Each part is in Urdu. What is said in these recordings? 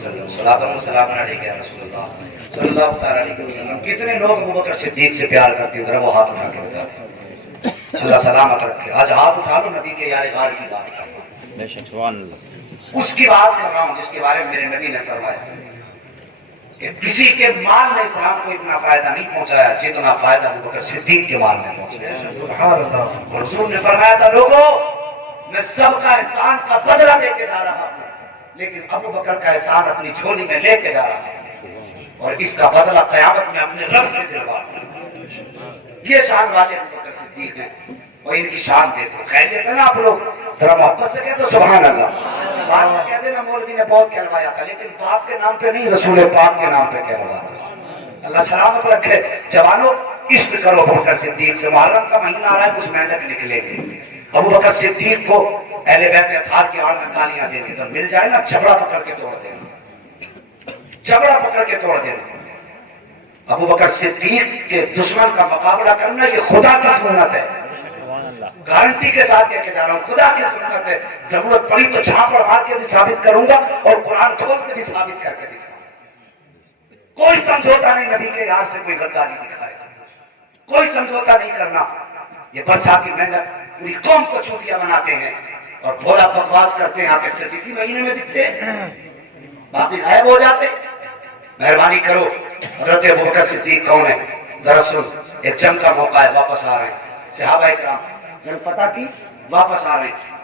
وسلم صلاۃ و سلام علیک یا رسول اللہ صلی اللہ تعالی علیہ وسلم. کتنے لوگ ابو بکر صدیق سے پیار کرتے ہیں؟ ذرا وہ ہاتھ اٹھا کے بتا دیں. اللہ سلامت رکھے. آج ہاتھ اٹھا لو. نبی کے یار غار کی بات کر رہا ہوں, بے شک سبحان اللہ. اس کی بات کر رہا ہوں جس کے بارے میں میرے نبی نے فرمایا کہ کسی کے مال نے اسلام کو اتنا فائدہ نہیں پہنچایا جتنا فائدہ ابو بکر صدیق کے مال نے پہنچایا. سبحان اللہ. اور حضور نے فرمایا تھا لوگوں میں سب کا احسان کا بدلہ لے کے جا رہا ہوں, لیکن ابو بکر کا احسان اپنی جھولی میں لے کے جا رہا ہوں اور اس کا بدلہ قیامت میں اپنے رب سے دلوا. یہ شان والے ابو بکر صدیق ہیں اور ان کی شان دیکھو. خیریت ہے نا آپ لوگ؟ ذرا محبت سے کہہ دو سبحان اللہ. بات میں کہہ دینا مولوی نے بہت کہلوایا تھا, لیکن باپ کے نام پہ نہیں, رسول پاک کے نام پہ کہلوایا. اللہ سلامت رکھے. جوانوں عشق کرو ابو بکر صدیق سے. محرم کا مہینہ آ رہا ہے, کچھ محنت نکلے گی. ابو بکر صدیق کو اہل بیت اطہار کی آڑ میں گالیاں دینے تو مل جائے نا, جھگڑا پکڑ کے توڑ دینا, جھگڑا پکڑ کے توڑ دینا. ابو بکر صدیق کے دشمن کا مقابلہ کرنا یہ خدا کی سنت ہے. گارنٹی کے ساتھ کہہ کے جا رہا ہوں, خدا کی سنت ہے. ضرورت پڑی تو چھاپڑ مار کے بھی ثابت کروں گا اور قرآن کھول کے بھی ثابت کر کے دکھاؤں. کوئی سمجھوتا نہیں نبی کے یار سے کوئی غداری دکھائے, کوئی سمجھوتا نہیں کرنا. یہ برساتی محنت پوری قوم کو چوتیا بناتے ہیں اور بھولا بکواس کرتے ہیں. آ کے صرف اسی مہینے میں دکھتے ہیں, باقی غائب ہو جاتے. مہربانی کرو. حضرت ابو بکر صدیق کون ہے ذرا سن. ایک جنگ کا موقع ہے, واپس آ رہے ہیں صحابہ کرام, جنگ فتح کی, واپس آ رہے ہیں.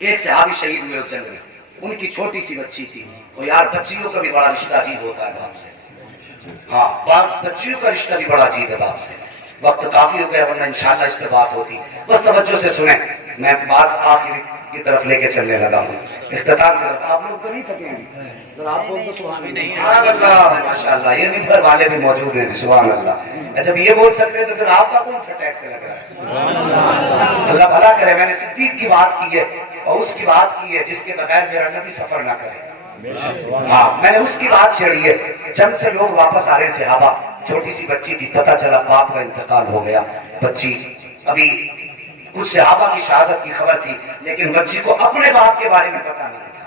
ایک صحابی شہید ہوئے اس جنگ میں. ان کی چھوٹی سی بچی تھی. اور یار بچیوں کا بھی بڑا رشتہ عجیب ہوتا ہے باپ سے. ہاں بچیوں کا رشتہ بھی بڑا عجیب ہے باپ سے. وقت کافی ہو گیا ورنہ انشاءاللہ اس پہ بات ہوتی. بس توجہ سے سنیں, میں بات آخر کی طرف لے کے چلنے لگا ہوں, اختتام کی طرف. آپ لوگ تو نہیں تھکے ہیں؟ ذرا آپ بول دو سبحان اللہ. ماشاءاللہ یہ ممبر والے بھی موجود ہیں, سبحان اللہ. جب یہ بول سکتے ہیں تو پھر آپ کا کون سا ٹیکس لگ رہا ہے؟ اللہ بھلا کرے. میں نے صدیق کی بات کی ہے اور اس کی بات کی ہے جس کے بغیر میرا نبی سفر نہ کرے. ہاں میں نے اس کی بات چھیڑی ہے. جنگ سے لوگ واپس آ رہے ہیں صحابہ. چھوٹی سی بچی تھی, پتہ چلا باپ کا انتقال ہو گیا. بچی ابھی کچھ صحابہ کی شہادت کی خبر تھی, لیکن بچی کو اپنے باپ کے بارے میں پتہ نہیں تھا.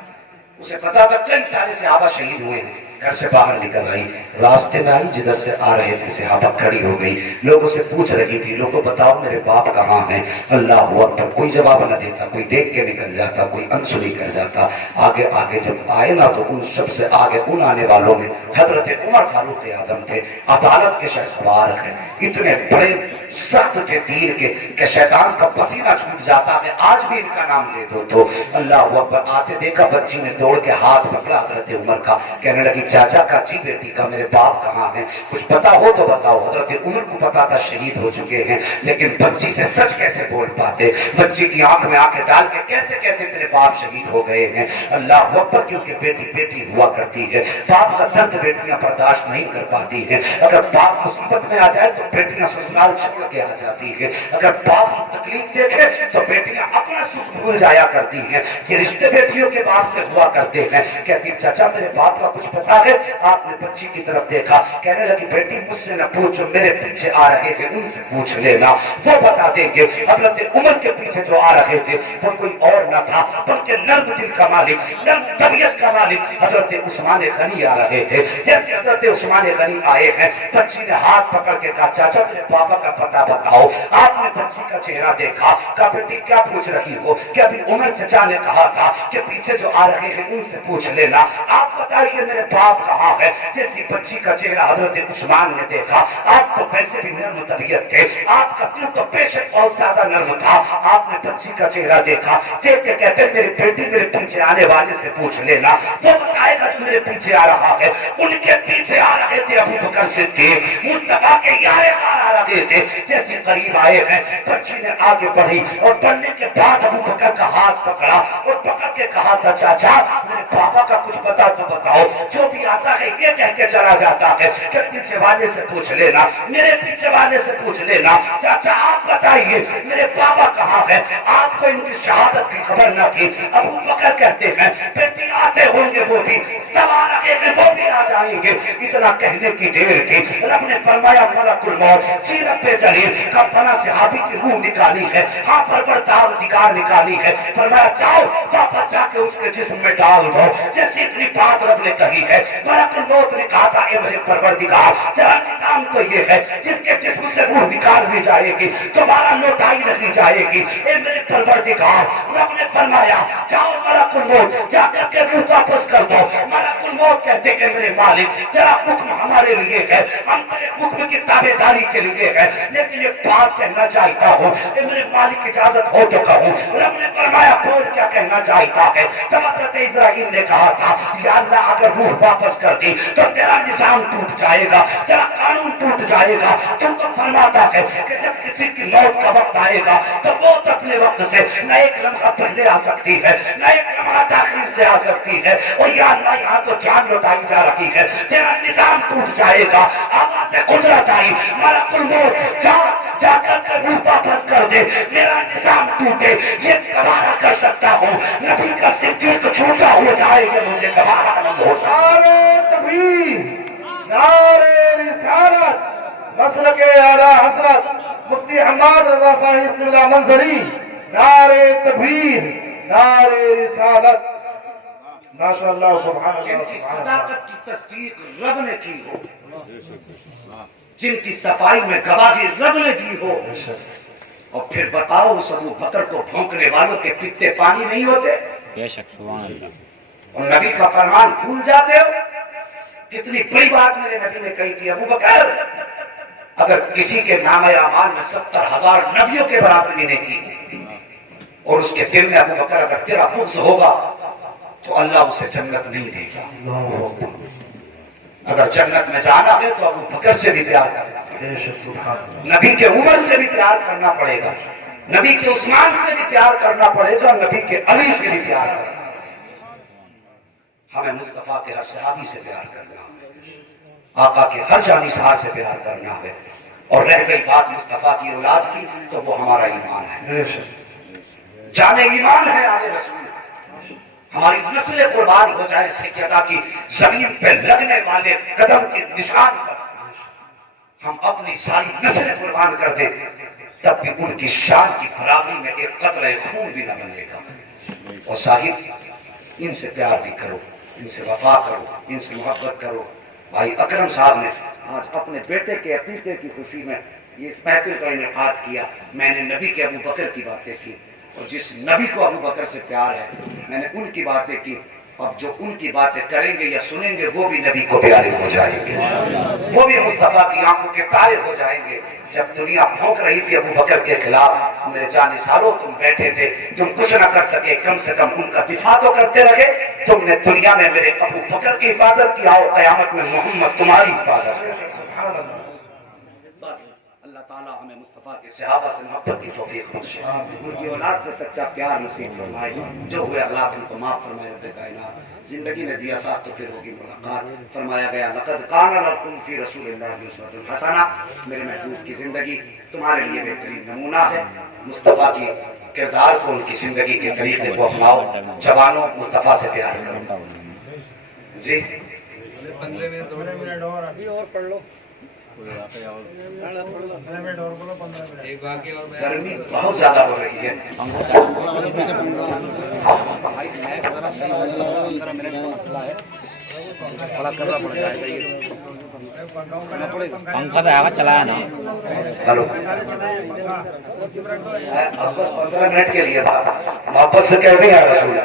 اسے پتا تھا کئی سارے صحابہ شہید ہوئے ہیں. گھر سے باہر نکل آئی, راستے میں آئی, جدھر سے آ رہے تھے صحابہ کھڑی ہو گئی. لوگوں سے پوچھ رہی تھی, لوگوں بتاؤ میرے باپ کہاں ہیں؟ اللہ اکبر. کوئی جواب نہ دیتا, کوئی دیکھ کے نکل جاتا, کوئی انسنی کر جاتا. آگے آگے جب آئے نا تو ان سب سے آگے ان آنے والوں میں حضرت عمر فاروق اعظم تھے. عدالت کے شہسوار ہیں, اتنے بڑے سخت تھے دین کے کہ شیطان کا پسینہ چھوٹ جاتا ہے. آج بھی ان کا نام لے دو تو اللہ اکبر. آتے دیکھا بچی نے دوڑ کے ہاتھ پکڑا حضرت عمر کا, کہنے لگی چاچا کا, جی بیٹی کا, میرے باپ کہاں ہیں؟ کچھ پتا ہو تو بتاؤ. حضرت عمر کو پتا تھا شہید ہو چکے ہیں, لیکن بچی سے سچ کیسے بول پاتے؟ بچی کی آنکھ میں آنکھیں ڈال کے کیسے کہتے تیرے باپ شہید ہو گئے ہیں؟ اللہ اکبر. کیونکہ بیٹی بیٹی ہوا کرتی ہے, باپ کا درد بیٹیاں برداشت نہیں کر پاتی ہیں. اگر باپ مصیبت میں آ جائے تو بیٹیاں سسرال چھوڑ کے آ جاتی ہے. اگر باپ کی تکلیف دیکھے تو بیٹیاں اپنا سکھ بھول جایا کرتی ہیں. یہ رشتے بیٹیوں کے باپ سے ہوا کرتے ہیں. کہتی چاچا میرے باپ کا کچھ پتا ہے؟ آپ نے بچی کی طرف دیکھا, کہنے لگی بیٹی مجھ سے نہ پوچھو, میرے پیچھے آ رہے ہیں ان سے پوچھ لینا, وہ بتا دیں گے. حضرت عمر کے پیچھے جو آ رہے تھے وہ کوئی اور نہ تھا بلکہ نرم دل کا مالک, نرم طبیعت کا مالک حضرت عثمان غنی آ رہے تھے. جیسے حضرت عثمان غنی آئے ہیں, بچی نے ہاتھ پکڑ کے کہا چاچا میرے پاپا کا پتہ بتاؤ. آپ نے بچی کا چہرہ دیکھا, کہا بیٹی کیا پوچھ رہی ہو؟ کہ ابھی عمر چچا نے کہا تھا کہ پیچھے جو آ رہے ہیں ان سے پوچھ لینا, آپ بتائیے میرے باپ کہاں ہے؟ جیسی بچی کا چہرہ حضرت عثمان نے دیکھا, آپ تو ویسے بھی نرم طبیعت تھے, آپ کا دل تو بے شک بہت زیادہ نرم تھا. آپ نے بچی کا چہرہ دیکھا, دیکھ کے کہتے میری بیٹی میرے پیچھے آنے والے سے پوچھ لینا, وہ بتائے گا جو میرے پیچھے آ رہا ہے. ان کے پیچھے آ رہے تھے ابو بکر صدیق, مصطفیٰ کے یار غار آ رہے تھے. جیسے قریب آئے ہیں, بچی نے آگے بڑھی اور بڑھنے کے بعد ابو بکر کا ہاتھ پکڑا اور پکڑ کے کہا تھا چاچا میرے پاپا کا کچھ پتا تو بتاؤ. جو بھی آتا ہے یہ کہہ کے چلا جاتا ہے کہ پیچھے والے سے پوچھ لینا، میرے پیچھے والے سے پوچھ لینا، چاچا آپ بتائیے میرے پاپا کہاں ہے، آپ کو ان کی شہادت کی خبر نہ تھی؟ ابو بکر کہتے ہیں بیٹی آتے ہوں گے وہ بھی، سوار رکھے ہیں وہ بھی آ جائیں گے۔ اتنا کہنے کی دیر تھی، رب نے فرمایا ملک الموت سیرت پہ چلیے، کفنا سے ہاتھی کی روح نکالی ہے، ہاں پروردگار دگار نکالی ہے، فرمایا جاؤ واپس جا کے اس کے جسم میں ڈال دو، جیسے اتنی بات رب نے کہی ہے۔ ملک الموت نے کہا تھا اے میرے پروردگار تیرا نظام تو یہ ہے جس کے جسم سے روح نکال دی جائے گی دوبارہ لوٹائی نہیں جائے گی، اے میرے پروردگار رب نے فرمایا جاؤ ملک الموت جا کر کے روح واپس کر دو۔ ملک الموت کہتے کہ میرے مالک تیرا حکم ہمارے لیے ہے، ہم تیرے حکم کی تابع داری کے لیے ہے، لیکن ایک بات کہنا چاہتا ہوں، اے میرے مالک اجازت ہو تو کہوں۔ رب نے فرمایا بول کیا کہنا چاہتا ہے؟ جب حضرت اسرائیل نے کہا تھا یا اللہ اگر روح واپس کر دی تو تیرا نظام ٹوٹ جائے گا، تیرا قانون ٹوٹ جائے گا، تو فرماتا ہے کہ جب کسی کی موت کا وقت آئے گا تو موت اپنے وقت سے نہ ایک لمحہ پہلے آ سکتی ہے نہ ایک لمحہ تاخیر سے آ سکتی ہے، اور یا اللہ یہاں تو جان لوٹائی جا رہی ہے، تیرا نظام ٹوٹ جائے گا۔ آواز قدرت آئی ملک الموت جا کر کے روح واپس کر دے، میرا نظام ٹوٹے، یہ گوارا کر سکتا ہوں، نبی کا صدیق چھوٹا ہو جائے گا مجھے گوارا نہیں ہو سکتا۔ نعرہ تکبیر، نعرہ رسالت، مسلک اعلیٰ حضرت مفتی حماد رضا صاحب قبلہ منظری، نعرہ تکبیر، نعرہ رسالت، ماشاءاللہ سبحان جن اللہ کی سبحان اللہ۔ صداقت کی تصدیق رب نے کی ہو، جن کی صفائی میں گواہی رب نے دی ہو، اور پھر بتاؤ اس ابو بکر کو بھونکنے والوں کے پیتے پانی نہیں ہوتے؟ بے شک سبحان اللہ۔ اور نبی کا فرمان بھول جاتے ہو؟ کتنی بڑی بات میرے نبی نے کہی تھی ابو بکر اگر کسی کے نام اعمال میں 70,000 نبیوں کے برابر بھی نے کی اور اس کے دل میں ابو بکر اگر تیرا بغض ہوگا تو اللہ اسے جنت نہیں دے گا۔ اگر جنت میں جانا ہے تو ابو بکر سے بھی پیار کرنا پڑے گا، نبی کے عمر سے بھی پیار کرنا پڑے گا، نبی کے عثمان سے بھی پیار کرنا پڑے گا، نبی کے علی سے بھی پیار کرنا پڑے گا۔ ہمیں مصطفیٰ کے ہر صحابی سے پیار کرنا ہے، آقا کے ہر جانثار سے پیار کرنا ہے، اور رہ گئی بات مصطفیٰ کی اولاد کی تو وہ ہمارا ایمان ہے، جان ایمان ہے آل رسول، ہماری نسل قربان ہو جائے سیدہ کی زمین پہ لگنے والے قدم کے نشان پر ہم اپنی ساری نسل قربان کر دیں تب بھی ان کی شان کی برابری میں ایک قطرہ خون بھی نہ بنے گا۔ اور صاحب ان سے پیار بھی کرو، ان سے وفا کرو، ان سے محبت کرو۔ بھائی اکرم صاحب نے آج اپنے بیٹے کے عقیقے کی خوشی میں یہ اس محفل کا انعقاد کیا، میں نے نبی کے ابو بکر کی باتیں کی، اور جس نبی کو ابو بکر سے پیار ہے میں نے ان کی باتیں کی، اب جو ان کی باتیں کریں گے یا سنیں گے وہ بھی نبی کو پیارے ہو جائیں گے، وہ بھی مصطفیٰ کی آنکھوں کے تارے ہو جائیں گے۔ جب دنیا بھونک رہی تھی ابو بکر کے خلاف میرے جانثاروں تم بیٹھے تھے، تم کچھ نہ کر سکے، کم سے کم ان کا دفاع تو کرتے رہے، تم نے دنیا میں میرے ابو بکر کی حفاظت کی، آؤ قیامت میں محمد تمہاری حفاظت کرے۔ بس اللہ تعالیٰ ہمیں مصطفیٰ کے صحابہ سے محبت کی توفیق بخشے، ان کی اولاد سے سچا پیار نصیب فرمائے، جو ہوئے اخلاق ان کو معاف فرمائے رب کائنات۔ زندگی نے دیا ساتھ تو پھر ہوگی ملاقات، فرمایا گیا لقد کان لکم فی رسول اللہ اسوۃ حسنہ، میرے محبوب کی زندگی تمہارے لیے بہترین نمونہ ہے، مصطفیٰ کی کردار کو ان کی زندگی کے طریقے کو اپناؤ، جوانوں مصطفیٰ سے پیار کرو۔ جی 15 منٹ اور ابھی اور پڑھ لو، گرمی بہت زیادہ ہو رہی ہے، پنکھا تو آگے چلایا نا، ہلو اب بس 15 منٹ کے لیے تھا، محبت سے کہتے ہیں رسول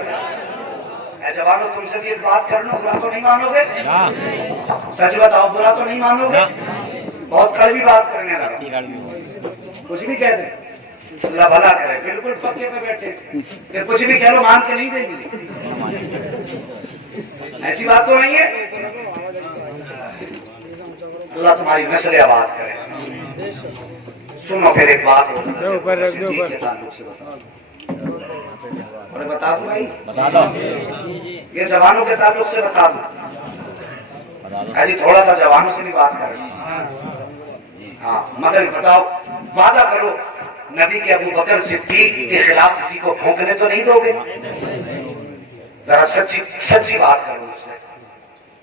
اے جوانوں تم سے بھی ایک بات کر لوں، برا تو نہیں مانو گے؟ سچ بتاؤ برا تو نہیں مانو گے؟ بہت کڑوی بات کرنے لگا، کچھ بھی کہہ دیں اللہ بھلا کرے، بالکل پکے پہ بیٹھے کہ کچھ بھی کہہ لو مان کے نہیں دیں گے، ایسی بات تو نہیں ہے۔ اللہ تمہاری نسل آباد کرے۔ سنو پھر ایک بات صدیق کے تعلق سے بتا دوں بھائی، بتا دو، یہ جوانوں کے تعلق سے بتا دوں، جی تھوڑا سا جوانوں سے بھی بات کریں. ہاں مگر بتاؤ وعدہ کرو نبی کے ابو بکر صدیق کے خلاف کسی کو پھونکنے تو نہیں دو گے؟ ذرا سچی سچی بات کرو اس سے.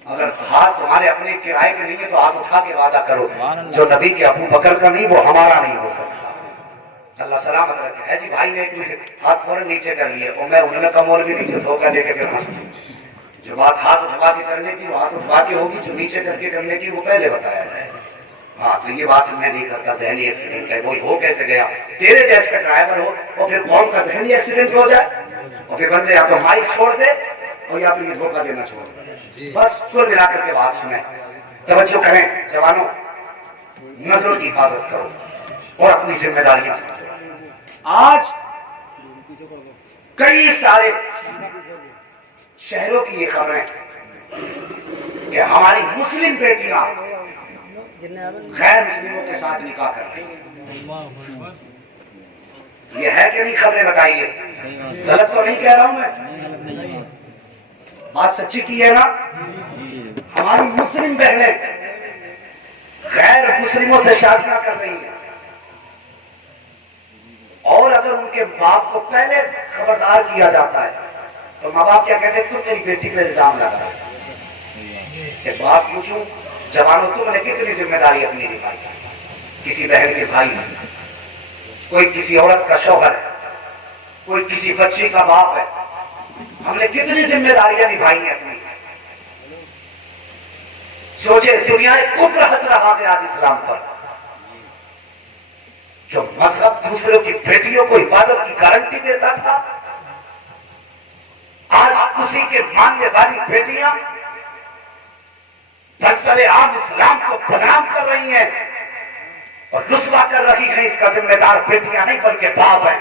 اگر ہاتھ تمہارے اپنے کرائے کے نہیں ہے تو ہاتھ اٹھا کے وعدہ کرو جو نبی کے ابو بکر کا نہیں وہ ہمارا نہیں ہو سکتا. اللہ سلامت رکھے. ہے جی بھائی نے ایک منٹ ہاتھ فوراً نیچے کر لیے اور میں انہوں نے کم اور بھی نیچے دھوکہ دے کے پھر ہنستے. جو بات ہاتھ اٹھوا کے کرنے کی وہ ہاتھ اٹھوا کے ہوگی, جو نیچے کر کے کرنے کی وہ پہلے بتایا جائے. ہاں تو یہ بات میں نہیں کرتا ذہنی ایکسیڈنٹ ہے, وہی ہو کیسے گیا. تیرے جیسے کا ڈرائیور ہو اور پھر قوم کا ذہنی ایکسیڈنٹ ہو جائے اور پھر بندے یا تو مائک چھوڑ دے اور یا پھر یہ دھوکہ دینا چھوڑ دے. بس کل ملا کر کے بات سنیں, توجہ کریں جوانوں, نظروں کی حفاظت کرو اور اپنی ذمہ داریاں سمجھو. آج کئی سارے شہروں کی یہ خبریں کہ ہماری مسلم بیٹیاں غیر مسلموں کے ساتھ نکاح کر رہی ہیں. یہ ہے کہ نہیں خبریں بتائیے, غلط تو نہیں کہہ رہا ہوں میں, بات سچی کی ہے نا. ہماری مسلم بہنیں غیر مسلموں سے شادیاں کر رہی ہیں اور اگر ان کے باپ کو پہلے خبردار کیا جاتا ہے تو ماں باپ کیا کہتے ہیں تم میری بیٹی پہ الزام لگا رہے. ایک بات پوچھوں جوانوں, تم نے کتنی ذمہ داری اپنی نبھائی؟ کسی بہن کے بھائی ہے, کوئی کسی عورت کا شوہر ہے, کوئی کسی بچی کا باپ ہے, ہم نے کتنی ذمہ داریاں نبھائی ہیں اپنی. سوچے دنیا کفر ہنس رہا ہے آج اسلام پر. جو مذہب دوسروں کی بیٹیوں کو حفاظت کی گارنٹی دیتا تھا, آج اسی کے ماننے والی بیٹیاں برسر عام اسلام کو بدنام کر رہی ہیں اور رسوا کر رہی ہیں. اس کا ذمہ دار بیٹیاں نہیں بلکہ باپ ہیں.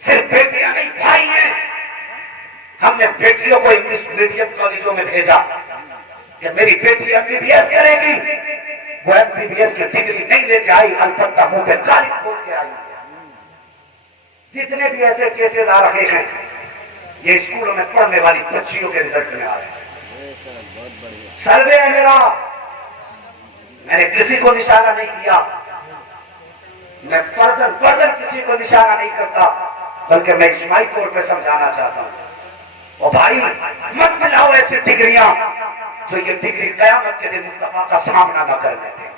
صرف بیٹیاں نہیں بھائی ہیں. ہم نے بیٹیوں کو انگلش میڈیم کالجوں میں بھیجا کہ میری بیٹی MBBS کرے گی. وہ MBBS کی ڈگری نہیں لے کے آئی, البتہ منہ پہ کالی کھود کے آئی. جتنے بھی ایسے کیسز آ رہے ہیں یہ اسکولوں میں پڑھنے والی بچیوں کے رزلٹ میں آ رہے ہیں. سروے ہے میرا, میں نے کسی کو نشانہ نہیں کیا, میں فردن کسی کو نشانہ نہیں کرتا, بلکہ میں اجتماعی طور پہ سمجھانا چاہتا ہوں. اور بھائی مت ملاؤ ایسی ڈگریاں جو یہ ڈگری قیامت کے دن مصطفیٰ کا سامنا نہ کرنے دیں.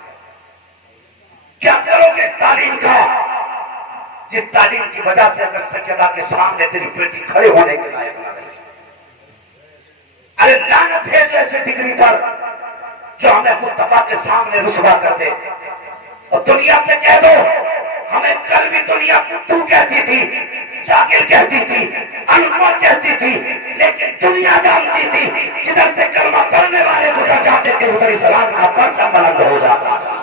کیا کرو گے اس تعلیم کا جس تعلیم کی وجہ سے اگر سجدہ کے سامنے تیری بیٹی کھڑے ہونے کے لائق نہ رہی؟ ارے لعنت ہے جو ایسے ڈگری پر جو ہمیں مصطفیٰ کے سامنے رسوا کر دے. اور دنیا سے کہہ دو, ہمیں کل بھی دنیا بدھو کہتی تھی, جاہل کہتی تھی, ان پڑھ کہتی تھی, لیکن دنیا جانتی تھی جدھر سے کلمہ پڑھنے والے گزر جاتے تھے ادھر اسلام کا پرچم بلند ہو جاتا تھا.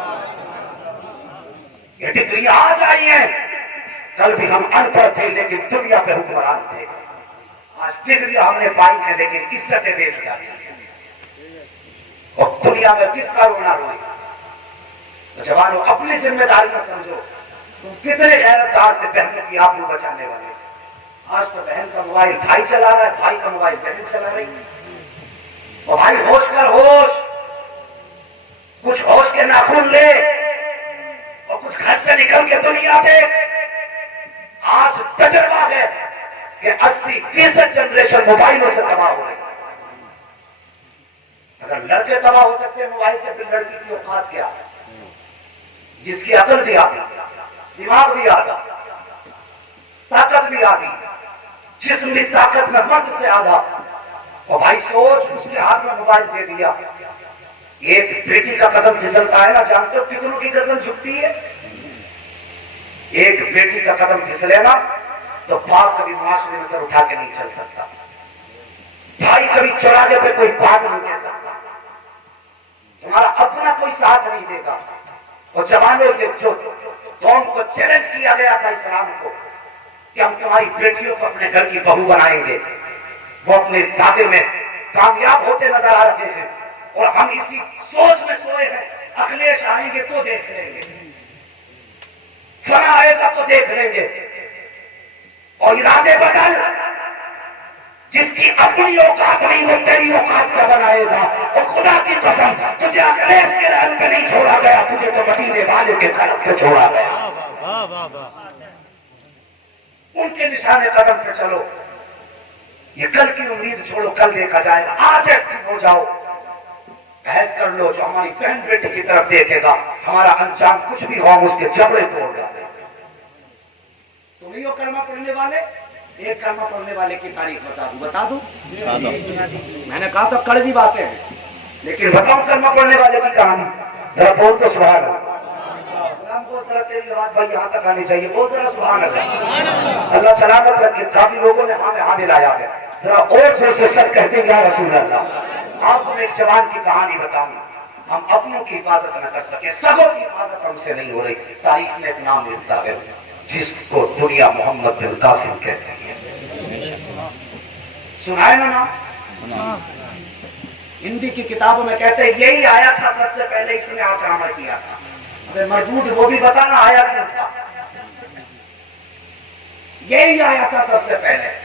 یہ ڈگری آج آئی ہیں, کل بھی ہم ان پڑھ تھے لیکن دنیا پہ حکمران تھے. آج ڈگری ہم نے پائی ہے لیکن عزتیں بیچ جاتی ہیں. اور دنیا میں کس کا رونا روئے؟ تو جوانوں اپنی ذمہ داریاں سمجھو. تم کتنے غیرت دار تھے بہنوں کی آبرو بچانے والے. آج تو بہن کا موبائل بھائی چلا رہا ہے, بھائی کا موبائل بہن چلا رہی. اور بھائی ہوش کر ہوش, کچھ ہوش کے ناخن لے اور کچھ گھر سے نکل کے دنیا دے. آج تجربہ ہے کہ 80% جنریشن موبائلوں سے تباہ ہو رہی ہے. اگر لڑکے تباہ ہو سکتے ہیں موبائل سے, پھر لڑکی کی اوقات کیا؟ جس کی عقل بھی آتی, دماغ بھی آتا, طاقت بھی آتی, جسم بھی طاقت میں مرد سے آدھا. اور بھائی سوچ, اس کے ہاتھ میں موبائل دے دیا, ایک بیٹی کا قدم پھسلتا ہے نا, جانتے ہو کتنوں کی گردن جھکتی ہے؟ ایک بیٹی کا قدم پھسلے نا تو باپ کبھی معاشرے میں سر اٹھا کے نہیں چل سکتا, بھائی کبھی چوراہے پہ کوئی بات نہیں کہہ سکتا, تمہارا اپنا کوئی ساتھ نہیں دے گا. اور جوانوں کے جو قوم کو چیلنج کیا گیا تھا اسلام کو کہ ہم تمہاری بیٹیوں کو اپنے گھر کی بہو بنائیں گے, وہ اپنے اس دعوے میں کامیاب ہوتے نظر آ رہے ہیں. اور ہم اسی سوچ میں سوئے ہیں, اخلیش آئیں گے تو دیکھ لیں گے, فنا آئے گا تو دیکھ لیں گے. اور ارادے بدل, جس کی اپنی اوقات نہیں وہ تیری اوقات کا بنائے جائے گا. اور خدا کی قسم تجھے اکھلیش کے رہن پہ نہیں چھوڑا گیا, تجھے تو مدینے والے کے قلم پہ چھوڑا گیا. ان کے نشان قدم پہ چلو. یہ کل کی امید چھوڑو, کل دیکھا جائے گا. آج ایکٹیو ہو جاؤ, عہد کر لو جو ہماری بہن بیٹی کی طرف دیکھے گا ہمارا انجام کچھ بھی ہو, ہم اس کے جبڑے توڑ گا. تم نہیں ہو کلمہ پڑھنے والے, ایک کلمہ پڑھنے والے کی تاریخ بتا دوں. میں نے کہا تو کڑوی باتیں ہیں, لیکن بتاؤں کلمہ پڑھنے والے کی کہانی. ذرا بول تو سبحان اللہ. بہت ذرا تیری آواز بھائی یہاں تک آنی چاہیے. بہت ذرا سبحان اللہ. اللہ سلامت رکھے. کافی لوگوں نے ہاں ملایا ہے. ذرا اور زور سے سب کہتے ہیں یا رسول اللہ. آپ کو ایک جوان کی کہانی بتاؤں. ہم اپنوں کی حفاظت نہ کر سکے, سگوں کی حفاظت ہم سے نہیں ہو رہی. تاریخ میں ایک نام لکھتا ہے جس کو دنیا محمد بن قاسم کہتے ہیں. سنا ہے نا نام؟ ہندی کی کتابوں میں کہتے ہیں یہی آیا تھا سب سے پہلے اس نے آکرمن کیا تھا. ابے مردود وہ بھی بتانا آیا کیوں تھا. یہی آیا تھا سب سے پہلے,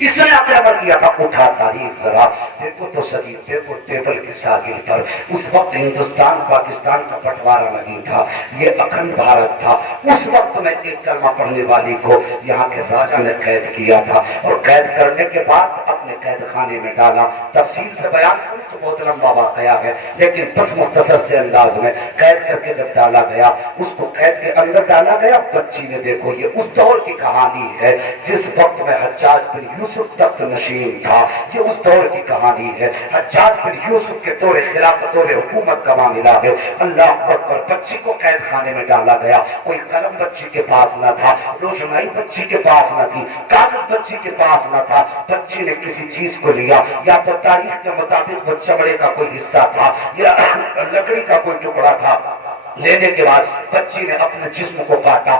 اس نے آکرمن کیا تھا. اٹھا تاریخ ذرا دیکھو تو صحیح, دیکھو ٹیبل کے ساحل پر اس وقت ہندوستان پاکستان کا بٹوارا نہیں تھا, یہ اکھنڈ بھارت تھا. اس وقت میں ایک کلمہ پڑھنے والی کو یہاں کے راجا نے قید کیا تھا, اور قید کرنے کے بعد اپنے قید خانے میں ڈالا. تفصیل سے بیان کروں تو بہت لمبا واقعہ ہے, لیکن بس مختصر سے انداز میں قید کر کے جب ڈالا گیا, اس کو قید کے اندر ڈالا گیا. بچی نے دیکھو, یہ اس دور کی کہانی ہے جس وقت میں حجاج بن یوسف تخت نشین تھا. یہ اس دور کی کہانی ہے. حجاج بن یوسف کے دور خلافت, دور حکومت کا معاملہ ہے. اللہ اکبر. بچی کو قید خانے میں ڈالا گیا. کوئی قلم بچی کے پاس نہ تھا, روشنائی بچی کے پاس نہ تھی, کاغذ بچی کے پاس نہ تھا. بچی نے کسی چیز کو لیا, یا تو تاریخ کے مطابق وہ چمڑے کا کوئی حصہ تھا یا لکڑی کا کوئی ٹکڑا تھا. لینے کے بعد بچی نے اپنے جسم کو کاٹا.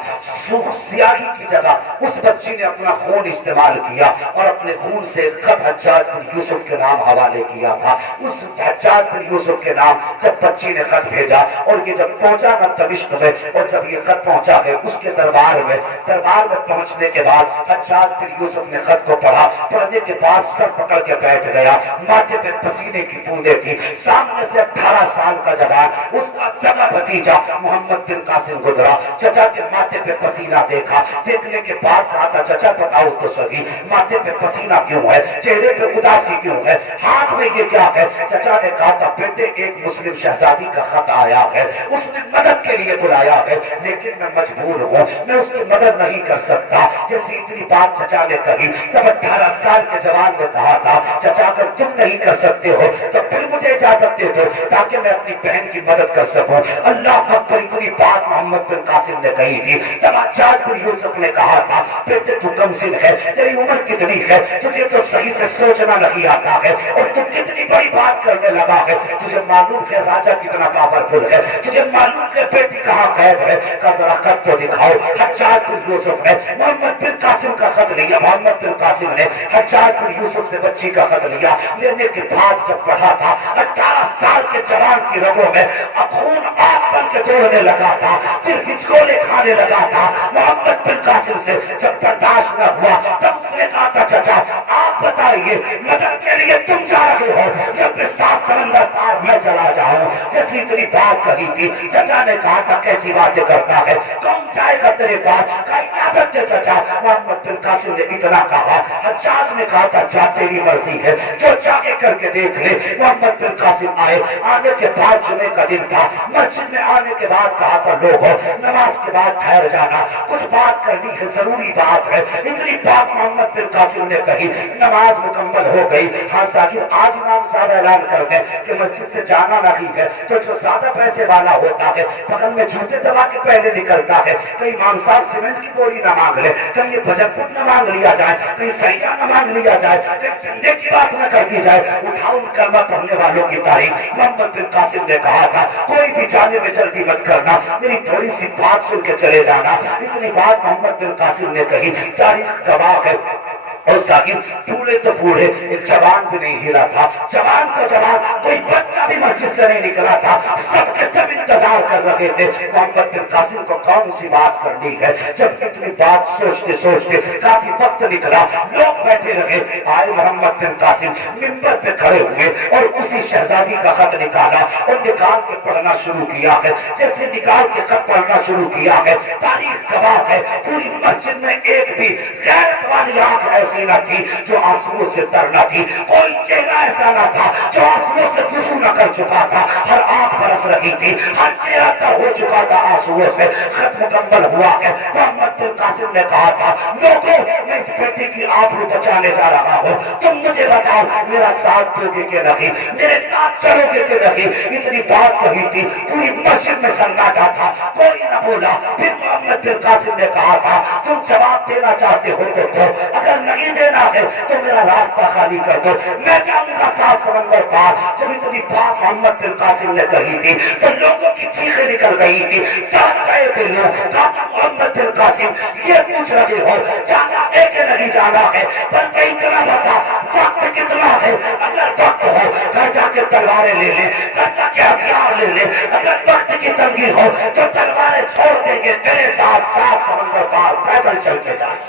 سیاہی کی جگہ اس بچی نے اپنا خون استعمال کیا اور اپنے خون سے خط حجاج بن یوسف کے نام حوالے کیا تھا. اس حجاج بن یوسف کے نام جب بچی نے خط بھیجا, اور یہ جب پہنچا نا دمشق میں, اور جب یہ خط پہنچا ہے اس کے دربار میں پہنچنے کے بعد حجاج بن یوسف نے خط کو پڑھا. پڑھنے کے بعد سر پکڑ کے بیٹھ گیا. ماتھے پہ پسینے کی بوندیں تھی. سامنے سے 18 سال کا جوان, اس کا سگا بھتیجا محمد بن قاسم گزرا. چچا کے ماتھے پہ پسینہ دیکھا. دیکھنے کے بعد کہا تھا چچا بتاؤ تو صحیح, ماتھے پہ پسینہ کیوں ہے, چہرے پہ اداسی کیوں ہے, ہاتھ میں یہ کیا ہے. چچا نے کہا تھا بیٹے ایک مسلم شہزادی کا خط آیا ہے, اس نے مدد کے لیے بلایا ہے, لیکن میں مجبور ہوں, میں اس کی مدد نہیں کر سکتا. جیسی اتنی بات چچا نے کہی تب 18 سال کے جوان نے کہا تھا چچا اگر تم نہیں کر سکتے ہو تو پھر مجھے اجازت دے دو تاکہ میں اپنی بہن کی مدد کر سکوں. اللہ اکبر. اتنی بات محمد بن قاسم نے کہی تھی. تب حجاج بن یوسف نے کہا تھا بیٹے تو کم سن ہے, تیری عمر کتنی ہے, تجھے تو صحیح سے سوچنا نہیں آتا ہے, اور تو کتنی بڑی بات کرنے لگا ہے. تجھے معلوم ہے راجا کتنا پاورفل ہے, تجھے معلوم ہے بیٹی کہاں قید ہے, کا ذرا خط تو دکھاؤ. حجاج بن یوسف نے محمد بن قاسم کا خط لیا. محمد بن قاسم نے حجاج بن یوسف سے بچی کا خط لیا. لینے کے بعد جب پڑھا تھا 18 سال کے جوان کی رگوں میں خون آگ بن کے دوڑنے لگا تھا, پھر ہچکولے کھانے لگا تھا. محمد بن قاسم سے جب برداشت نہ ہوا تب اس نے کہا تھا چچا آپ بتائیے مدد کے لیے تم جا رہے ہو یا پھر 7 سمندر پار میں چلا جاؤں. جیسی اتنی بات کہی تھی چچا نے کہا تھا کیسی باتیں کرتا ہے, کون جائے گا تیرے پاس, کا اجازت دے چچا. محمد بن قاسم نے اتنا کہا. حجاج نے کہا تھا جا تیری مرضی ہے, جو چاہے کر کے دیکھ لے. محمد بن قاسم آئے. آنے کے بعد جمعے کا دن تھا. مسجد میں آنے کے بعد کہا تھا لوگوں نماز کے بعد ٹھہر جانا, کچھ بات کرنی ہے, ضروری بات ہے. اتنی بات محمد بن قاسم نے کہی. نماز مکمل ہو گئی. ہاں صاحب آج امام صاحب اعلان کر دیں کہ مسجد سے جانا نہیں ہے تو جو زیادہ پیسے والا ہوتا ہے بغل میں جوتے دبا کے پہلے نکلتا ہے. کہیں امام صاحب سیمنٹ کی بوری نہ مانگ لے, کہیں یہ بجٹ پٹ نہ مانگ لیا جائے, کہیں سیاح نہ مانگ لیا جائے, کہیں چندے کی بات نہ کر دی جائے. اٹھاؤ ان کلمہ پڑھنے والوں کی تاریخ. محمد بن قاسم نے کہا تھا کوئی بھی جانے میں جلدی مت کرنا, میری تھوڑی سی بات سن کے چلے جانا. اتنی بات محمد بن قاسم نے کہی. تاریخ گواہ ہے اور ساکن بوڑھے تو بوڑھے ایک جوان بھی نہیں ہلا تھا، جوان تو جوان کوئی بچہ بھی مسجد سے نہیں نکلا تھا، سب کے سب انتظار کر رہے تھے محمد بن قاسم کو کون سی بات کرنی ہے۔ جب اتنی بات سوچتے سوچتے کافی وقت نکلا، لوگ بیٹھے رہے، آئے محمد بن قاسم منبر پہ کھڑے ہوئے اور اسی شہزادی کا خط نکالا اور نکال کے پڑھنا شروع کیا ہے۔ جیسے نکال کے خط پڑھنا شروع کیا ہے، تاریخ گواہ ہے پوری مسجد میں ایک بھی غیرت والی آنکھ ایسی نہ تھی جو آنسوؤں سے تر نہ تھی، کوئی چہرہ ایسا نہ تھا جو آنسوؤں سے وضو نہ کر چکا تھا، ہر آنکھ برس رہی تھی، ہر چہرہ تر ہو چکا تھا آنسوؤں سے۔ خط مکمل ہوا ہے، محمد بن قاسم نے کہا تھا لوگوں میں اس بیٹے کی آبرو بچانے جا رہا ہوں، تم مجھے بتاؤ میرا ساتھ دو گے کہ نہیں، میرے ساتھ چلو گے کہ نہیں۔ اتنی بات کہی تھی، پوری مسجد میں سناٹا تھا، کوئی نہ بولا۔ پھر محمد بن قاسم نے کہا تھا تم جواب دینا چاہتے ہو تو دو، اگر نہیں دینا ہے تو میرا راستہ خالی کر دو، میں جاؤں گا سات سمندر پار۔ جب اتنی بات محمد بن قاسم نے کہی تھی تو لوگوں کی چیخیں نکل گئی تھی، ڈر گئے تھے لوگ۔ کہا محمد بن قاسم یہ پوچھ رہے ہو جانا ہے کہ نہیں جانا ہے، بلکہ اتنا بتا وقت کتنا ہے، اگر وقت ہو گھر جا کے تلواریں لے لیں، گھر جا کے ہتھیار لے لیں، اگر وقت کی تنگی ہو تو تلواریں چھوڑ دیں گے، تیرے ساتھ سات سمندر پار پیدل چل کے جائیں۔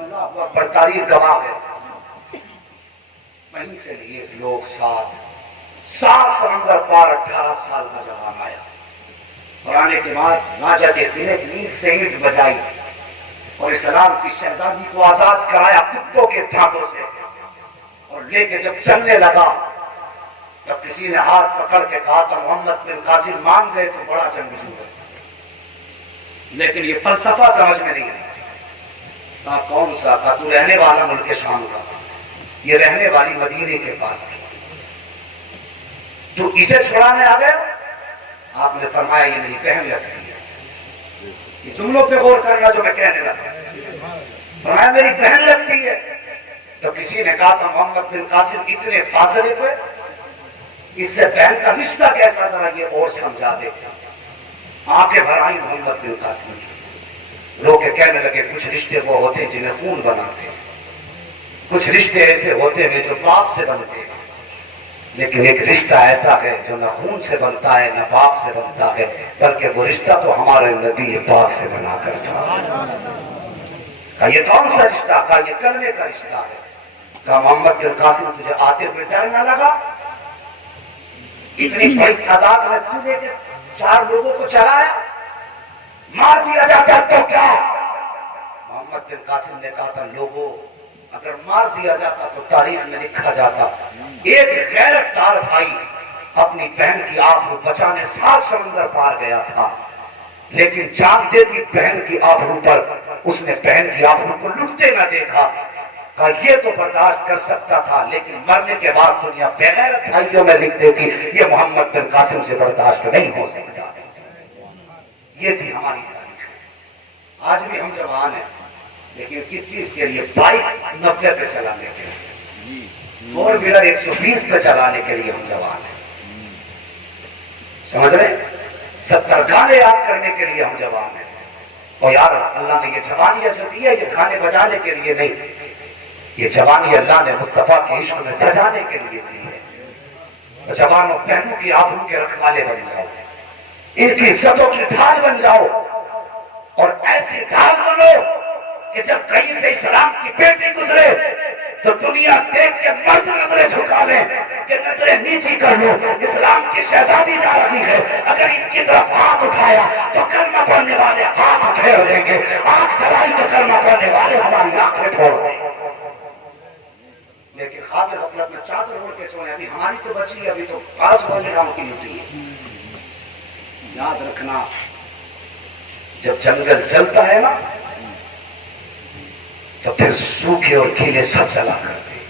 اللہ پر تاریخ گواہ ہے، وہیں سے لیے لوگ سات سمندر پار 18 سال کا جوان آیا، اور آنے کے بعد راجا کے قلعے کی اینٹ سے اینٹ بجائی اور اسلام کی شہزادی کو آزاد کرایا کتوں کے دھاگوں سے، اور لے کے جب چلنے لگا تب کسی نے ہاتھ پکڑ کے کہا تھا محمد بن قاسم مان گئے تو بڑا جنگجو ہے، لیکن یہ فلسفہ سمجھ میں نہیں آیا۔ کہا کون سا؟ کہا تو رہنے والا ملک شام کا، یہ رہنے والی مدینے کے پاس کی، تو اسے چھڑانے آ گئے؟ آپ نے فرمایا یہ میری بہن لگتی ہے، یہ جملوں پہ غور کرنا جو میں کہنے لگا، فرمایا میری بہن لگتی ہے۔ تو کسی نے کہا تھا محمد بن قاسم اتنے فاصلے پہ اس سے بہن کا رشتہ کیسا، ذرا یہ اور سمجھا دے۔ آنکھیں بھر آئی محمد بن قاسم کی، رو کے کہنے لگے کچھ رشتے وہ ہوتے ہیں جنہیں خون بناتے ہیں، کچھ رشتے ایسے ہوتے ہیں جو باپ سے بنتے ہیں، لیکن ایک رشتہ ایسا ہے جو نہ خون سے بنتا ہے نہ باپ سے بنتا ہے، بلکہ وہ رشتہ تو ہمارے نبی پاک سے بنا کر تھا۔ کہا یہ کون سا رشتہ؟ کہا یہ کلمے کا رشتہ ہے۔ کہا محمد بن قاسم تجھے آتے ہوئے ڈر نہ لگا؟ اتنی بڑی تعداد میں تو لے کے 4 لوگوں کو چلایا، مار دیا جاتا تو کیا؟ محمد بن قاسم نے کہا تھا لوگوں اگر مار دیا جاتا تو تاریخ میں لکھا جاتا ایک غیرت دار بھائی اپنی بہن کی آبرو بچانے 7 سمندر پار گیا تھا، لیکن جان دے دی بہن کی آبرو پر، اس نے بہن کی آبرو کو لٹتے نہ دیکھا۔ کہا یہ تو برداشت کر سکتا تھا، لیکن مرنے کے بعد دنیا بغیرت بھائیوں میں لکھ دیتی یہ محمد بن قاسم سے برداشت نہیں ہو سکتا۔ یہ تھی ہماری تاریخ۔ آج بھی ہم جوان ہیں، لیکن کس چیز کے لیے؟ بائک 90 پہ چلانے کے لیے، 4 ویلر 120 پہ چلانے کے لیے ہم جوان ہیں، سمجھ رہے؟ 70 گانے یاد کرنے کے لیے ہم جوان ہیں۔ اور یار اللہ نے یہ جوانی جو دی ہے یہ گانے بجانے کے لیے نہیں، یہ جوانی اللہ نے مصطفیٰ کے عشق میں سجانے کے لیے دی ہے۔ جوانوں بہنوں کی آبرو کے رکھوالے بن جاؤ، ان کی عزتوں کی ڈھال بن جاؤ، اور ایسی ڈھال بنو کہ جب کہیں سے اسلام کی بیٹی گزرے تو دنیا دیکھ کے مرد نظریں جھکا لیں کہ نظریں نیچی کر لو، اسلام کی شہزادی جا رہی ہے، اگر اس کی طرف ہاتھ اٹھایا تو کلمہ پڑھنے والے ہاتھ پھیر دیں گے، آنکھ چلائی تو کلمہ پڑھنے والے ہماری آنکھیں پھوڑ دیں گے۔ لیکن خواب غفلت میں چادر اوڑھ کے سوئے، ابھی ہماری تو بچی ہے، ابھی تو پاس والے گاؤں کی لٹی ہے۔ یاد رکھنا جب جنگل جلتا ہے نا تو پھر سوکھے اور کھیلے سب جلا کرتے ہیں،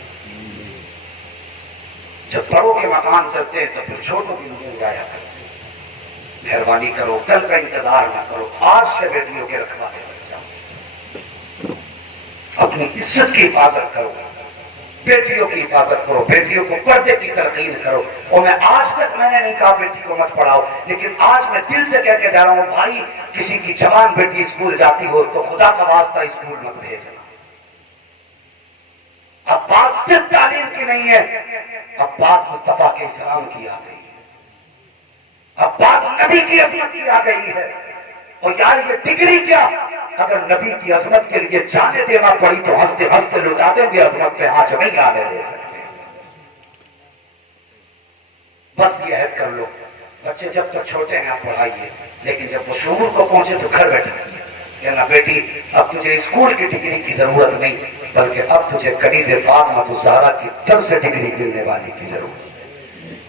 جب بڑوں کے مکان چلتے ہیں تو پھر چھوٹوں کی نظر اڑایا کرتے ہیں۔ مہربانی کرو، کل کا انتظار نہ کرو، آج سے بیٹیوں کے رکھوالے بن جاؤ، اپنی عزت کی حفاظت کرو، بیٹیوں کی حفاظت کرو، بیٹیوں کو پردے کی تلقین کرو۔ اور میں آج تک میں نے نہیں کہا بیٹی کو مت پڑھاؤ، لیکن آج میں دل سے کہہ کے جا رہا ہوں بھائی کسی کی جوان بیٹی اسکول جاتی ہو تو خدا کا واسطہ اسکول مت بھیجنا، اب بات صرف تعلیم کی نہیں ہے، اب بات مصطفیٰ کے اسلام کی آ گئی ہے، اب بات نبی کی عظمت کی آ گئی ہے۔ اور یار یہ ڈگری کیا، اگر نبی کی عظمت کے لیے جانے دینا پڑی تو ہنستے ہنستے لٹا دیں گے، عظمت پہ آنچ نہیں آنے دے سکتے۔ بس یہ عہد کر لو، بچے جب تک چھوٹے ہیں آپ پڑھائیے، لیکن جب وہ شعور کو پہنچے تو گھر بیٹھے کہنا بیٹی اب تجھے اسکول کی ڈگری کی ضرورت نہیں، بلکہ اب تجھے کنیز فاطمہ الزہرا کی طرف سے ڈگری ملنے والی کی ضرورت۔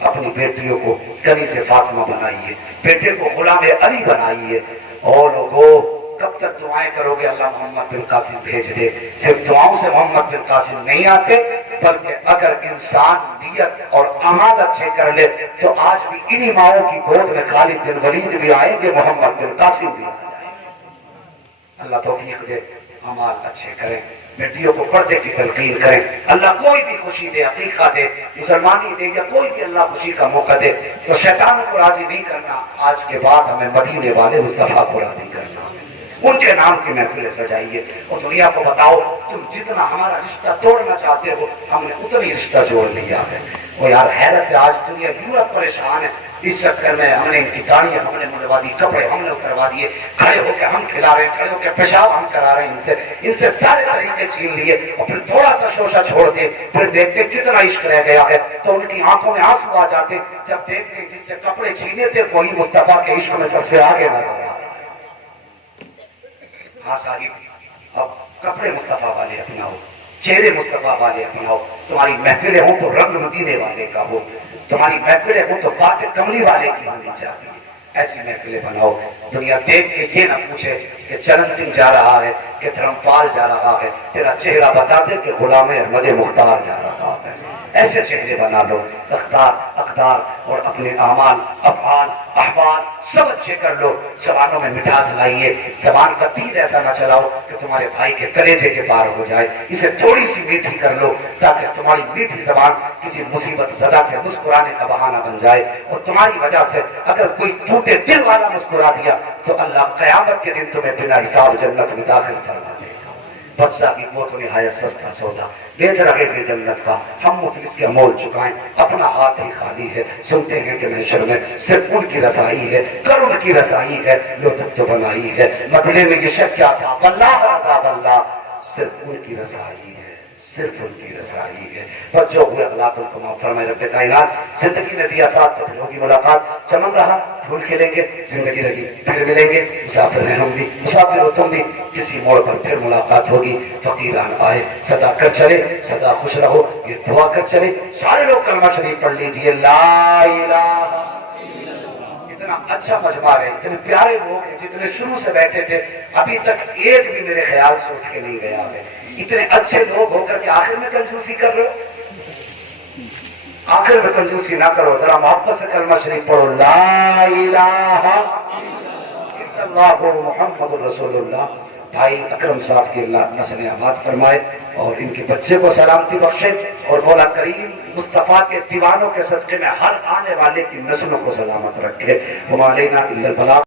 اپنی بیٹیوں کو کنیز فاطمہ بنائیے، بیٹے کو غلام علی بنائیے۔ اور لوگوں کب تک دعائیں کرو گے اللہ محمد بن قاسم بھیج دے؟ صرف دعاؤں سے محمد بن قاسم نہیں آتے، بلکہ اگر انسان نیت اور اعمال اچھے کر لے تو آج بھی انہی ماؤں کی گود میں خالد بن ولید بھی آئیں گے، محمد بن قاسم بھی آ جائیں گے۔ اللہ توفیق دے، اعمال اچھے کریں، بیٹیوں کو پردے کی تلقین کریں۔ اللہ کوئی بھی خوشی دے، عقیقہ دے، مسلمانی دے، یا کوئی بھی اللہ خوشی کا موقع دے تو شیطان کو راضی نہیں کرنا، آج کے بعد ہمیں مدینے والے مصطفیٰ کو راضی کرنا، ان کے نام کی محفلیں سجائیے اور دنیا کو بتاؤ تم جتنا ہمارا رشتہ توڑنا چاہتے ہو ہم نے اتنی رشتہ جوڑ لیا ہے۔ وہ یار حیرت ہے، آج دنیا یورپ پریشان ہے، اس چکر میں ہم نے ان کی گاڑیاں ہم نے منڈوا دی، کپڑے ہم نے اتروا دیے، کھڑے ہو کے ہم کھلا رہے ہیں، کھڑے ہو کے پیشاب ہم کرا رہے ہیں، ان سے سارے طریقے چھین لیے اور پھر تھوڑا سا شوشہ چھوڑ دے، پھر دیکھتے کتنا عشق رہ گیا ہے تو ان کی آنکھوں میں آنسو آ جاتے جب دیکھتے جس سے کپڑے چھینے تھے وہی مصطفیٰ کے عشق میں سب سے آگے نظر آ۔ ہاں صاحب، اب کپڑے مصطفیٰ والے اپناؤ، چہرے مصطفیٰ والے اپناؤ، تمہاری محفلیں ہوں تو رنگ مدینے والے کا ہو، تمہاری محفلیں ہوں تو بات کملی والے کی ہونی چاہیے، ایسی محفلیں بناؤ دنیا دیکھ کے یہ نہ پوچھے کہ چرن سنگھ جا رہا ہے کہ دھرمپال جا رہا ہے، تیرا چہرہ بتا دے کہ غلام احمد مختار جا رہا ہے۔ ایسے چہرے بنا لو، اقدار اور اپنے اعمال افعال احوال سب اچھے کر لو، زبانوں میں مٹھاس لائیے، زبان کا تیر ایسا نہ چلاؤ کہ تمہارے بھائی کے کلیجے کے پار ہو جائے، اسے تھوڑی سی میٹھی کر لو تاکہ تمہاری میٹھی زبان کسی مصیبت زدہ کے مسکرانے کا بہانہ بن جائے، اور تمہاری وجہ سے اگر کوئی ٹوٹے دل والا مسکرا دیا تو اللہ قیامت کے دن تمہیں بنا حساب جنت میں داخل کروا دے گا۔ بس صاحب وہ تو نہایت سستا سودا، بہتر ہے کہ جنت کا ہم مفلس کے مول چکائیں، اپنا ہاتھ ہی خالی ہے، سنتے ہیں کہ محشر میں صرف ان کی رسائی ہے، کر ان کی رسائی ہے، لطف تو بنائی ہے، مدلے میں یہ شک کیا تھا، واللہ رضا واللہ، صرف ان کی رسائی ہے، صرف ان کی رسائی ہے۔ پر جو ہوئے اخلاق ان کو معاف فرمائے رب کائنات، زندگی نے دیا ساتھ تو پھر ہوگی ملاقات، چمن رہا پھول کھلیں گے، زندگی لگی پھر ملیں گے، مسافر ہیں ہم بھی، مسافر ہو تم بھی، کسی موڑ پر پھر ملاقات ہوگی، فقیران آئے صدا کر چلے، صدا خوش رہو یہ دعا کر چلے، سارے لوگ کلمہ شریف پڑھ لیجئے، لا الہ۔ اتنا اچھا مجمع ہے، اتنے پیارے لوگ ہیں، جتنے شروع سے بیٹھے تھے ابھی تک ایک بھی میرے خیال سے اٹھ کے نہیں گیا ہے، اتنے اچھے لوگ ہو کر کے آخر میں کنجوسی کر رہے ہو، آخر میں کنجوسی نہ کرو، ذرا محبت سے کلمہ شریف پڑھو، لا الہ الا اللہ محمد رسول اللہ۔ بھائی اکرم صاحب کی اللہ نسل آباد فرمائے اور ان کے بچے کو سلامتی بخشے، اور مولا کریم مصطفیٰ کے دیوانوں کے صدقے میں ہر آنے والے کی نسلوں کو سلامت رکھے۔ وما علینا الا البلاغ۔